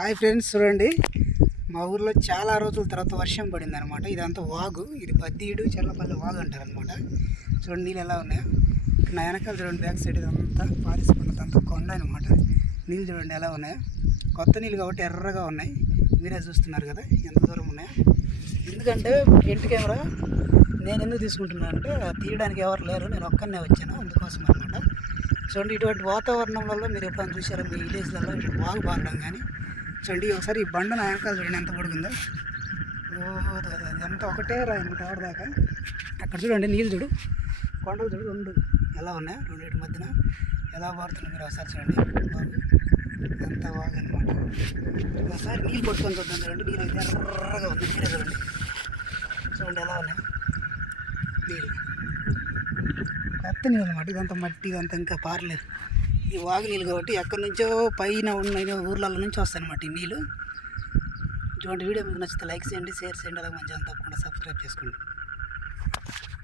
Hi friends, చూడండి మా ఊర్లో చాలా రోజుల తర్వాత వర్షం పడింది అనమాట. ఇదంతా వాగు, ఇది బద్దీడు చెల్లపల్లి వాగు అంటారు అనమాట. చూడండి నీళ్ళు ఎలా ఉన్నాయో. నా వెనకాల చూడండి, బ్యాక్ సైడ్ ఇదంతా పారిసిపోయినంత కొండ అనమాట. నీళ్ళు చూడండి ఎలా ఉన్నాయో. కొత్త నీళ్ళు కాబట్టి ఎర్రగా ఉన్నాయి. మీరే చూస్తున్నారు కదా ఎంత దూరం ఉన్నాయో. ఎందుకంటే ఫ్రంట్ కెమెరా నేను ఎందుకు తీసుకుంటున్నాను అంటే తీయడానికి ఎవరు లేరు, నేను ఒక్కనే వచ్చాను, అందుకోసం అనమాట. చూడండి ఇటువంటి వాతావరణం వల్ల మీరు ఎప్పుడైనా చూసారో మీ విలేజ్లలో ఇటు వాగు పారడం కానీ. చూడండి ఒకసారి ఈ బండ నా వెనకాల చూడండి ఎంత పొడుగుందో. ఎంత ఒకటే రాయనమాట ఆడదాకా. అక్కడ చూడండి నీళ్ళు చూడు, కొండలు చూడు, రెండు ఎలా ఉన్నాయి, రెండింటి మధ్యన ఎలా పారుతున్నాయి మీరు ఒకసారి చూడండి. వాగు ఎంత వాగు అనమాట. ఒకసారి నీళ్ళు కొట్టుకొని చూద్దాం. చూడండి నీళ్ళు అయితే ఎర్రగా ఉంది, మీరే చూడండి. చూడండి ఎలా ఉన్నాయి నీళ్ళు, కొత్త నీళ్ళు అనమాట. ఇదంతా మట్టి, ఇదంతా ఇంకా పారలేదు. ఈ వాగు నీళ్ళు కాబట్టి ఎక్కడి నుంచో పైన ఉన్న ఊర్లలో నుంచి వస్తాయి అన్నమాట ఈ నీళ్ళు. ఇటువంటి వీడియో మీకు నచ్చితే లైక్ చేయండి, షేర్ చేయండి, అలాగే మంచిగా తప్పకుండా సబ్స్క్రైబ్ చేసుకోండి.